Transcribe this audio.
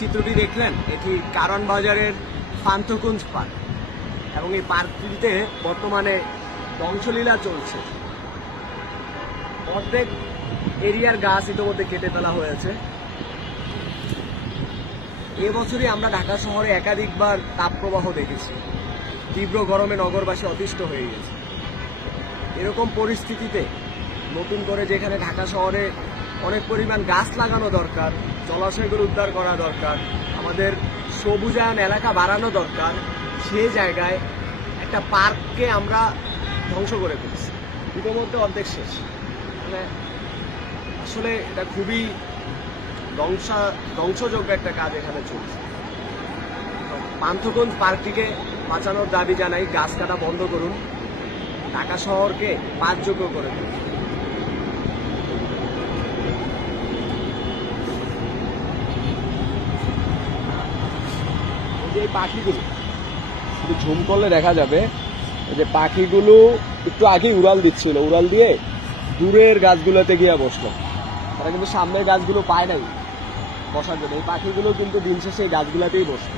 চিত্রটি দেখলেন, এটি কারণ বাজারের পান্থকুঞ্জ পার্ক এবং এই পার্কটিতে বর্তমানে ধ্বংসলীলা চলছে। অর্ধেক এরিয়ার গাছ ইতিমধ্যে কেটে ফেলা হয়েছে। এবছরই আমরা ঢাকা শহরে একাধিকবার তাপপ্রবাহ দেখেছি। তীব্র গরমে নগরবাসী অতিষ্ঠ হয়ে গেছে। এরকম পরিস্থিতিতে নতুন করে যেখানে ঢাকা শহরে অনেক পরিমাণ গাছ লাগানো দরকার, জলাশয়গুলো উদ্ধার করা দরকার, আমাদের সবুজায়ন এলাকা বাড়ানো দরকার, সেই জায়গায় একটা পার্ককে আমরা ধ্বংস করে ফেলছি। ইতিমধ্যে অর্ধেক শেষ। মানে আসলে এটা খুবই ধ্বংসযোগ্য একটা কাজ এখানে চলছে। পান্থকুঞ্জ পার্কটিকে বাঁচানোর দাবি জানাই। গাছ কাটা বন্ধ করুন, ঢাকা শহরকে পাঠযোগ্য করে দিন। এই পাখিগুলো একটু ঝুম করলে দেখা যাবে যে পাখিগুলো একটু আগেই উড়াল দিচ্ছিল, উড়াল দিয়ে দূরের গাছগুলোতে গিয়ে বসলো। তারা কিন্তু সামনের গাছগুলো পায় নাই বসার জন্য। এই পাখিগুলো কিন্তু দিন শেষে এই গাছগুলোতেই বসলো।